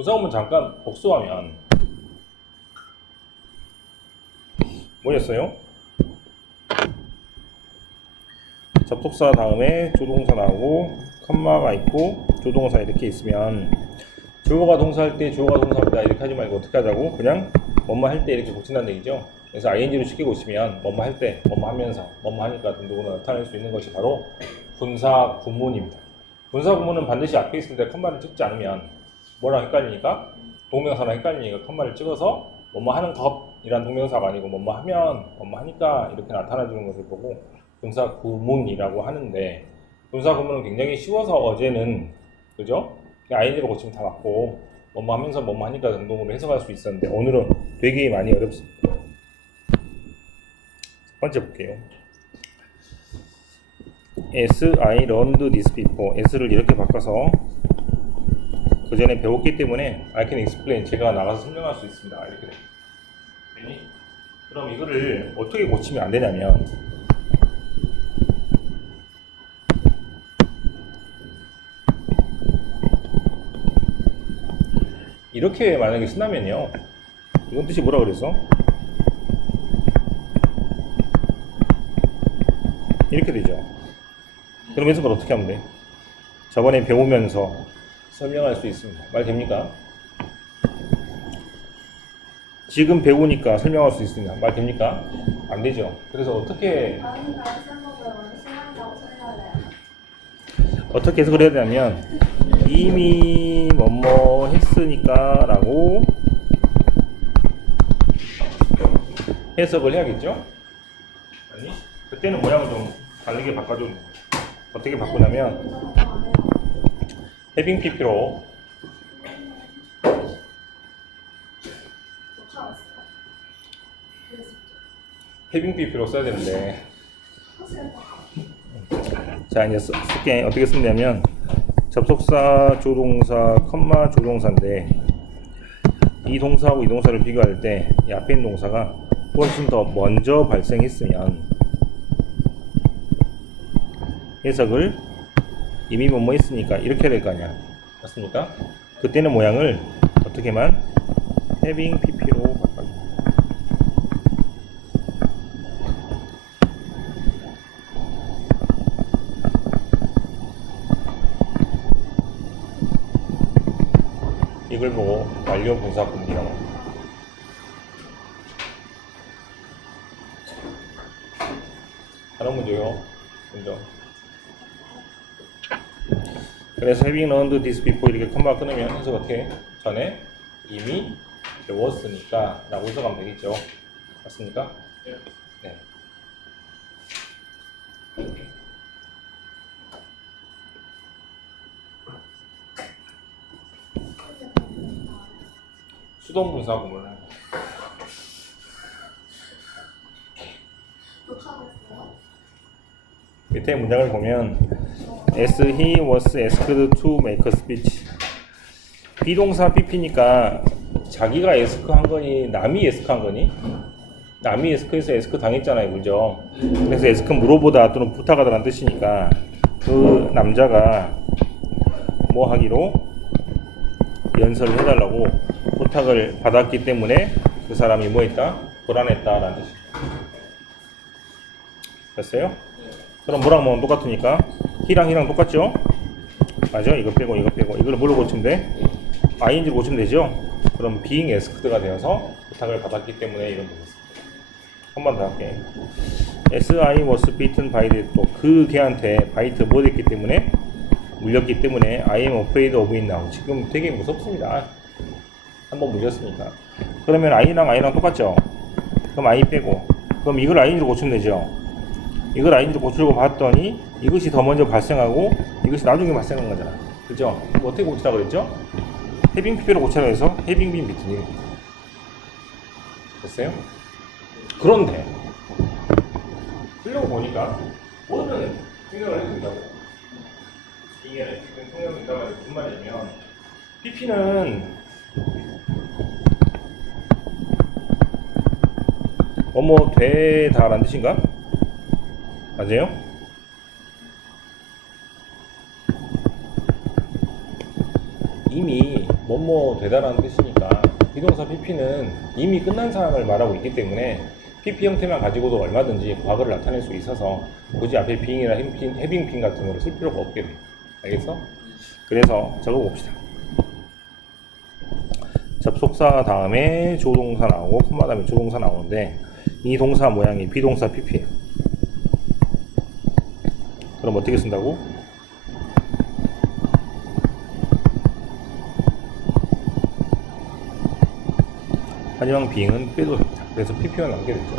조사구문 잠깐 복수하면 뭐였어요? 접속사 다음에 조동사 나오고 컴마가 있고 조동사 이렇게 있으면 주어가 동사할 때 주어가 동사입니다. 이렇게 하지 말고 어떻게 하자고? 그냥 뭐뭐 할 때 이렇게 고친다는 얘기죠. 그래서 ing로 쉽게 고치면 뭐뭐 할 때 뭐뭐 하면서 뭐뭐 하니까 등등으로 나타낼 수 있는 것이 바로 분사 구문입니다. 분사 구문은 반드시 앞에 있을 때 컴마를 찍지 않으면 뭐랑 헷갈리니까 동명사랑 헷갈리니까 컴마를 찍어서 뭐뭐 하는 것이란 동명사가 아니고 뭐뭐 하면 뭐뭐 하니까 이렇게 나타나주는 것을 보고 분사 구문이라고 하는데 분사 구문은 굉장히 쉬워서 어제는 그죠? ing로 고치면 다 맞고 뭐뭐 하면서 뭐뭐 하니까 등등으로 해석할 수 있었는데 오늘은 되게 많이 어렵습니다. 첫 번째 볼게요. S I learned this before. S를 이렇게 바꿔서 그 전에 배웠기 때문에 I can explain 제가 나가서 설명할 수 있습니다. 이렇게 돼. 됐니? 그럼 이거를 어떻게 고치면 안 되냐면 이렇게 만약에 쓴다면요. 이건 뜻이 뭐라 그랬어? 이렇게 되죠. 그럼 해석을 어떻게 하면 돼? 저번에 배우면서 설명할 수 있습니다. 말 됩니까? 지금 배우니까 설명할 수 있습니다. 말 됩니까? 안 되죠. 그래서 어떻게 어떻게 해서 그래야 되냐면 이미 뭐뭐 했으니까라고 해석을 해야겠죠? 아니 그때는 모양을 좀 다르게 바꿔주는 어떻게 바꾸냐면 having PP로. having PP로 써야 되는데. 자 이제 쓸게. 어떻게 쓰냐면 접속사 조동사 컴마 조동사인데 이 동사하고 이 동사를 비교할 때 이 앞에 있는 동사가 훨씬 더 먼저 발생했으면 해석을 이미 뭐뭐 했으니까 이렇게 해야 될거 아니야 맞습니까? 그때는 모양을 어떻게만 having pp로 바꿔 이걸 보고 완료 분사 분리라고 합니다. 다른 문제요. 먼저. 그래서 having learned this before 이렇게 컴마 끊으면 해석 어떻게 전에 이미 배웠으니까 라고 해석하면 되겠죠. 맞습니까? 예. 네. 수동분사 구문을 밑에 문장을 보면 as he was asked to make a speech. 비동사 PP니까 자기가 에스크 한 거니 남이 에스크 한 거니? 남이 에스크에서 에스크 당했잖아요 그죠? 그래서 에스크 물어보다 또는 부탁하다라는 뜻이니까 그 남자가 뭐 하기로 연설을 해달라고 부탁을 받았기 때문에 그 사람이 뭐 했다? 불안했다라는 뜻입니다 됐어요? 그럼 뭐랑 뭐랑 똑같으니까 히랑 히랑 똑같죠? 맞아? 이거 빼고 이거 빼고 이걸 뭘로 고치면 돼? ing를 고치면 되죠? 그럼 being asked가 되어서 부탁을 받았기 때문에 이런 되겠습니다. 한 번 더 할게. SI was beaten by the dog. 그 개한테 바이트 뭐 됐기 때문에 물렸기 때문에 I am afraid of it now. 지금 되게 무섭습니다. 한번 물렸으니까. 그러면 I랑 I랑 똑같죠? 그럼 I 빼고 그럼 이걸 ing로 고치면 되죠? 이걸 ing로 고치려고 봤더니 이것이 더 먼저 발생하고 이것이 나중에 발생한 거잖아. 그죠? 그럼 어떻게 고치라 그랬죠? 해빙 PP로 고치라 해서 해빙 빈 비트니 됐어요? 그런데 쓰려고 보니까 뭐든 생각을 해도 된다고 이게 지금 된다고 해서 무슨 말이냐면 PP는 뭐뭐 되다라는 뜻인가? 맞아요? 이미 뭐뭐 되다라는 뜻이니까 비동사 PP는 이미 끝난 상황을 말하고 있기 때문에 PP 형태만 가지고도 얼마든지 과거를 나타낼 수 있어서 굳이 앞에 해빙, 해빙핀 같은 거를 쓸 필요가 없게 돼. 알겠어? 그래서 적어봅시다. 접속사 다음에 조동사 나오고 콤마 다음에 조동사 나오는데 이 동사 모양이 비동사 PP예요. 그럼 어떻게 쓴다고? 하지만 비행은 빼도 됩니다. 그래서 PP만 남게 되죠.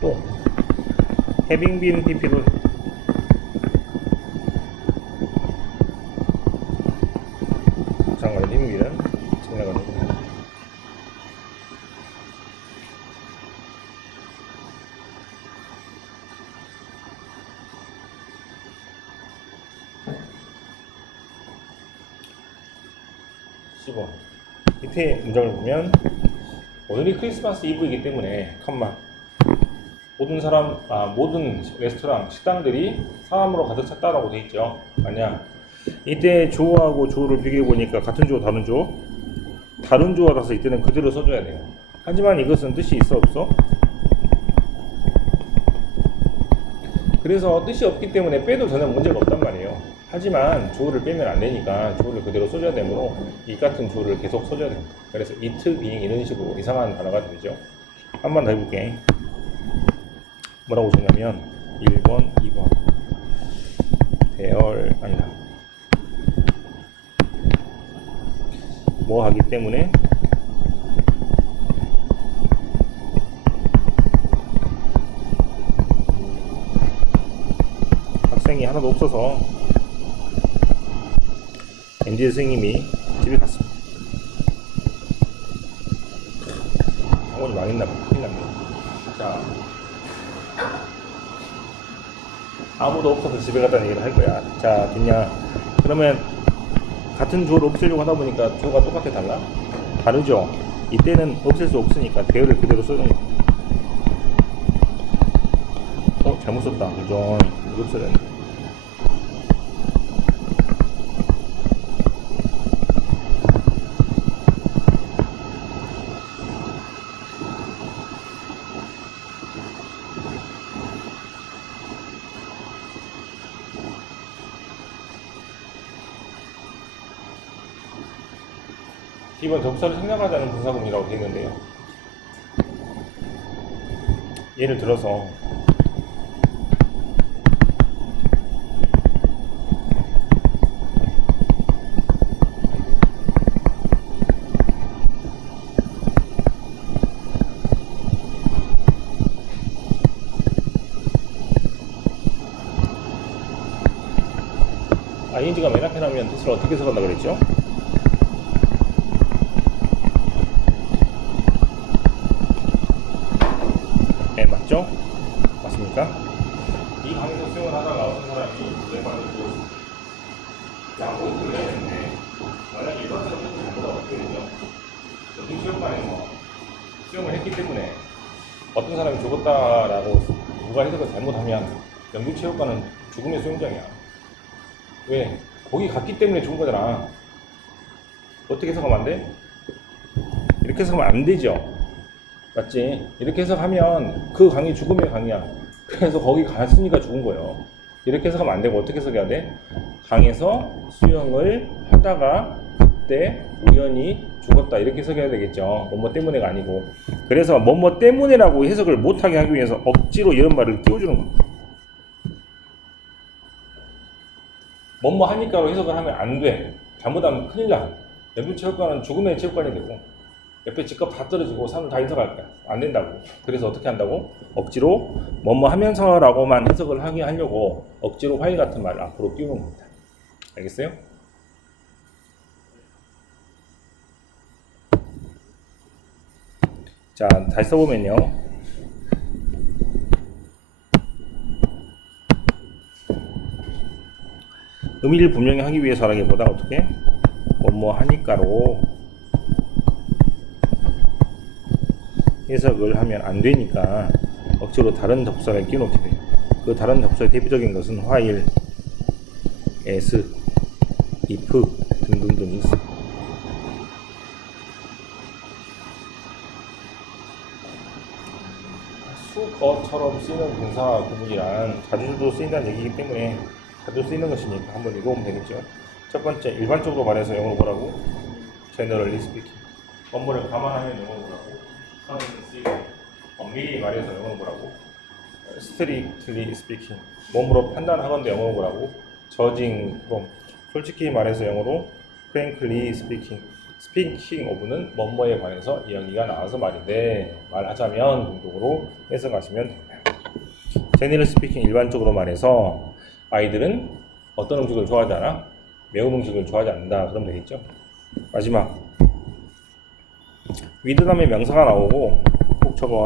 또 having been PP도 10원. 밑에 문장을 보면 오늘이 크리스마스 이브이기 때문에 컴마 모든 사람 아 모든 레스토랑 식당들이 사람으로 가득 찼다라고 돼 있죠. 만약 이때 조하고 조를 비교해 보니까 같은 조 다른 조 다른 조와라서 이때는 그대로 써줘야 돼요. 하지만 이것은 뜻이 있어 없어? 그래서 뜻이 없기 때문에 빼도 전혀 문제가 없단 말이에요. 하지만 주어를 빼면 안 되니까 주어를 그대로 써줘야 되므로 이 같은 주어를 계속 써줘야 됩니다. 그래서 it, being 이런 식으로 이상한 단어가 되죠. 한 번 더 해볼게. 뭐라고 적냐면 1번, 2번 대열 아니다. 뭐 하기 때문에 학생이 하나도 없어서 MD 선생님이 집에 갔습니다. 학원이 망했나 봐. 큰일 났네. 자, 아무도 없어서 집에 갔다는 얘기를 할 거야. 자, 됐냐? 그러면 같은 주어를 없애려고 하다 보니까 주어가 똑같아 달라? 다르죠? 이때는 없앨 수 없으니까 대열을 그대로 써준 거. 어, 잘못 썼다. 그죠? 이거 없어야 되는데. 이번 접사를 생략하자는 분사구문이라고 되어 있는데요. 예를 들어서 ing가 맨 앞에 나면 뜻을 어떻게 써간다 그랬죠? 네, 맞죠? 맞습니까? 이 강의에서 수영을 하다가 어떤 사람이 뇌관을 주었습니다. 야, 포인트를 해야 되는데, 만약 일반적으로 잘못 어떻게 되죠? 여기 수영관에서 수영을 했기 때문에 어떤 사람이 죽었다라고 누가 해석을 잘못하면 영주체육관은 죽음의 수영장이야. 왜? 거기 갔기 때문에 죽은 거잖아. 어떻게 해석하면 안 돼? 이렇게 해석하면 안 되죠. 맞지? 이렇게 해석하면 그 강이 죽음의 강이야. 그래서 거기 갔으니까 죽은 거예요. 이렇게 해석하면 안 되고 어떻게 해석해야 돼? 강에서 수영을 하다가 그 때 우연히 죽었다 이렇게 해석해야 되겠죠. 뭐뭐 때문에가 아니고. 그래서 뭐뭐 때문에라고 해석을 못하게 하기 위해서 억지로 이런 말을 띄워주는 겁니다. 뭐뭐 하니까로 해석을 하면 안 돼. 잘못하면 큰일 나. 연두체육관은 죽음의 체육관이 되고 옆에 집값 다 떨어지고 사람 다 인사갈 거야. 안 된다고. 그래서 어떻게 한다고? 억지로 뭐뭐 하면서라고만 해석을 하게 하려고 억지로 화일 같은 말을 앞으로 띄우는 겁니다. 알겠어요? 자, 다시 써보면요. 의미를 분명히 하기 위해서라기보다 어떻게? 뭐뭐 하니까로 해석을 하면 안 되니까 억지로 다른 접사를 끼워놓게 돼요. 그 다른 접수의 대표적인 것은 while, as, if 등등등이 있어. 수거처럼 쓰이는 동사 구문이란 자주도 쓰인다는 얘기이기 때문에 자주 쓰이는 것이니까 한번 읽어보면 되겠죠. 첫 번째, 일반적으로 말해서 영어로 뭐라고? Generally speaking. 업무를 감안하면 영어로 뭐라고? Suddenly 엄밀히 말해서 영어로 뭐라고? Strictly speaking. 몸으로 판단하건대 영어로 뭐라고? Judging from. 솔직히 말해서 영어로 Frankly speaking. Speaking of는 뭐뭐에 관해서 이야기가 나와서 말인데 말하자면 공동으로 해석하시면 됩니다. Generally speaking 일반적으로 말해서 아이들은 어떤 음식을 좋아하지 않아? 매운 음식을 좋아하지 않는다. 그럼 되겠죠? 마지막 위드 다음에 명사가 나오고 꼭 적어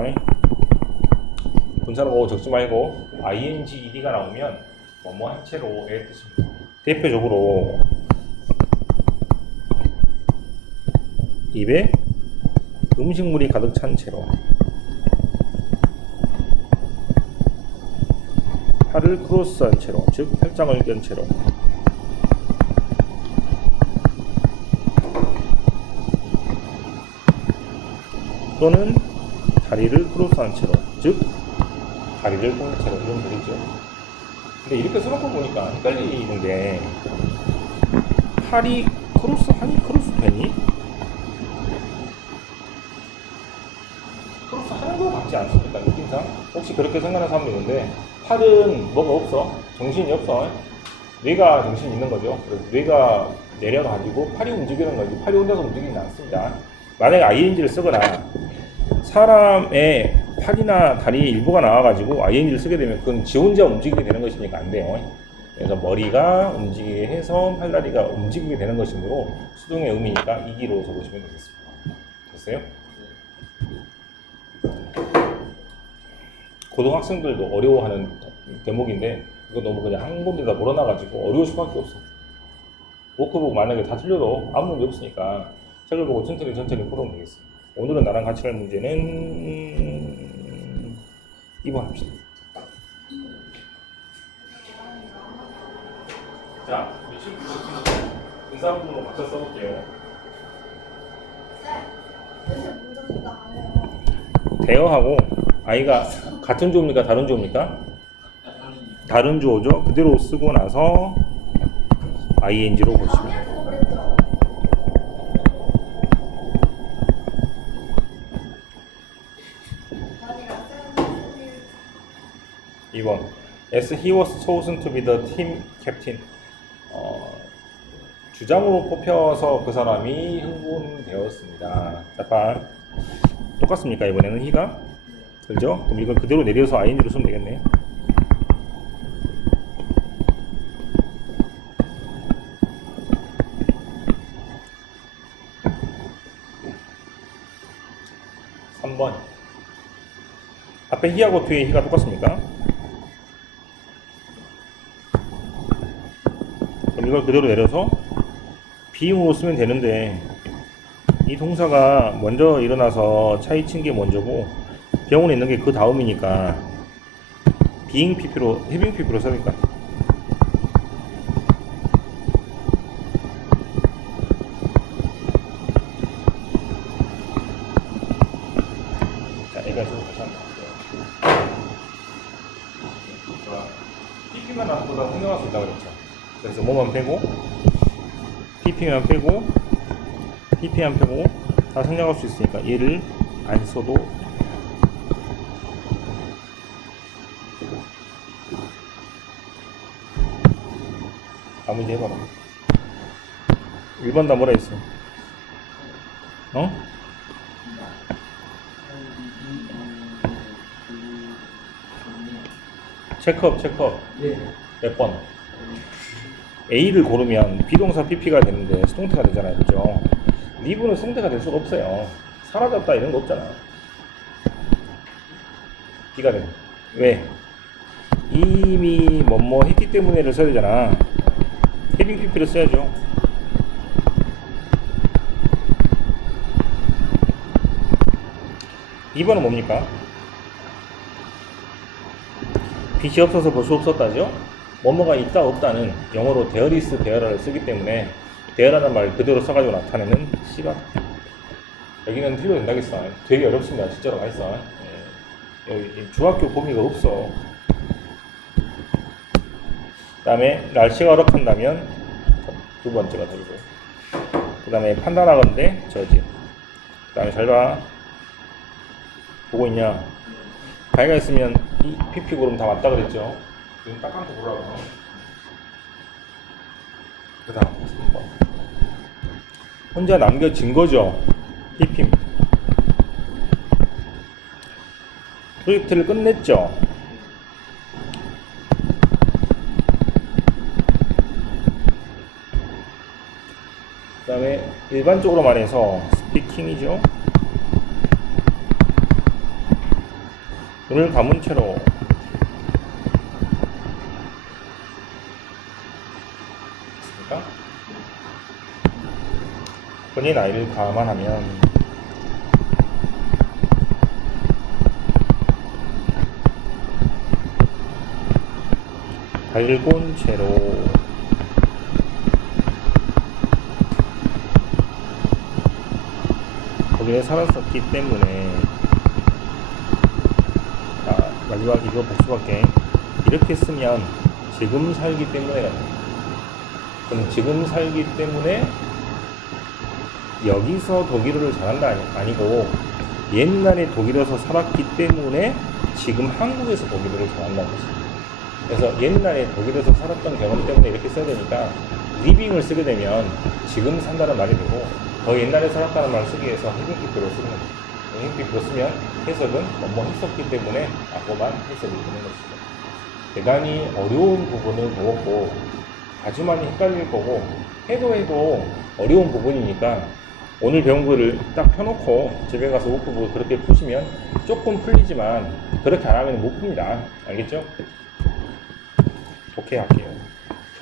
분사로 오 적지 말고 ing ed가 나오면 뭐뭐 한 채로의 뜻입니다. 대표적으로 입에 음식물이 가득 찬 채로 팔을 크로스한 채로 즉 팔짱을 껴 채로 또는 다리를 크로스한 채로 즉 다리를 꼬는 채로 이러면 되겠죠 근데 이렇게 써놓고 보니까 헷갈리는 게 팔이 크로스 하니 크로스 되니? 크로스 같지 않습니까 느낌상? 혹시 그렇게 생각하는 사람도 있는데 팔은 뭐가 없어 정신이 없어 뇌가 정신이 있는 거죠 그래서 뇌가 내려가지고 팔이 움직이는 거지 팔이 혼자서 움직이지 않습니다 만약에 ing를 쓰거나 사람의 팔이나 다리 일부가 나와가지고 ing를 쓰게 되면 그건 지 혼자 움직이게 되는 것이니까 안 돼요. 그래서 머리가 움직이게 해서 팔다리가 움직이게 되는 것이므로 수동의 의미니까 이기로 적으시면 되겠습니다. 됐어요? 고등학생들도 어려워하는 대목인데 이거 너무 그냥 한 군데다 몰아놔가지고 어려울 수밖에 없어. 워크북 만약에 다 틀려도 아무 문제 없으니까 책을 보고 천천히 천천히 풀어보면 되겠습니다. 오늘은 나랑 같이 할 문제는 2번 합시다. 자, 우리 친구 분사분으로 맞춰 써볼게요. 해요. 대어하고 아이가 같은 주어입니까? 다른 주어입니까? 다른 주어죠. 그대로 쓰고 나서 ing로 보시면 쌤 2번 As he was chosen to be the team captain 어, 주장으로 뽑혀서 그 사람이 흥분되었습니다. 잠깐 똑같습니까 이번에는 he가? 그죠? 그럼 이걸 그대로 내려서 ing로 쓰면 되겠네요. 삼번 앞에 he하고 뒤에 he가 똑같습니까? 그럼 이걸 그대로 내려서 비용으로 쓰면 되는데 이 동사가 먼저 일어나서 차이 친 게 먼저고 병원에 있는 게 그 다음이니까 비잉 PP로 해빙 될것 같아. 자, 여기까지 다시 한번. PP만 앞보다 생각할 수 있다고 그랬죠. 그래서 뭐만 빼고 PP만 빼고 PP만 빼고 다 생략할 수 있으니까 얘를 안 써도 다음 문제 해봐라 1번 다 뭐라 했어? 어? 체크업 체크업 예. 몇 번? A를 고르면 비동사 PP가 되는데 수동태가 되잖아요. 그죠? 리브는 수동태가 될 수가 없어요. 사라졌다 이런 거 없잖아. B가 돼. 왜? 이미 뭐뭐 했기 때문에를 써야 되잖아. 헤빙 PP를 써야죠. 이번은 뭡니까? 빛이 없어서 볼 수 없었다죠. 뭐뭐가 있다 없다는 영어로 데어리스 데어라를 쓰기 때문에 데어라는 말 그대로 써가지고 나타내는 시가 여기는 틀려도 된다겠어. 되게 어렵습니다. 진짜로 맛있어. 예. 여기 중학교 범위가 없어. 그다음에 날씨가 허락한다면 두 번째가 되고 그 다음에 판단하건대 저지 그 다음에 잘 봐. 보고 있냐? 가위가 있으면 이 PP 고름 다 맞다 그랬죠. 지금 딱한테 보라고. 그 다음 혼자 남겨진 거죠. PP. 프로젝트를 끝냈죠. 그다음에 일반적으로 말해서 스피킹이죠. 눈을 감은 채로 있습니까? 본인 아이를 감안하면 밝은 채로 거기에 살았었기 때문에 아, 마지막 이거 복수밖에 이렇게 쓰면 지금 살기 때문에 그럼 지금 살기 때문에 여기서 독일어를 잘한다 아니- 아니고 옛날에 독일에서 살았기 때문에 지금 한국에서 독일어를 잘한다는 거지. 그래서 옛날에 독일에서 살았던 경험 때문에 이렇게 써야 되니까 리빙을 쓰게 되면 지금 산다는 말이 되고 더 옛날에 살았다는 말을 쓰기 위해서 행pik피로 쓰는 거죠. 행pik피로 쓰면 해석은 뭐뭐 했었기 때문에 라고만 해석이 되는 것이죠. 대단히 어려운 부분을 배웠고 아주 많이 헷갈릴 거고 해도 해도 어려운 부분이니까 오늘 배운 거를 딱 펴놓고 집에 가서 워크북을 그렇게 푸시면 조금 풀리지만 그렇게 안 하면 못 풉니다. 알겠죠? 오케이 할게요.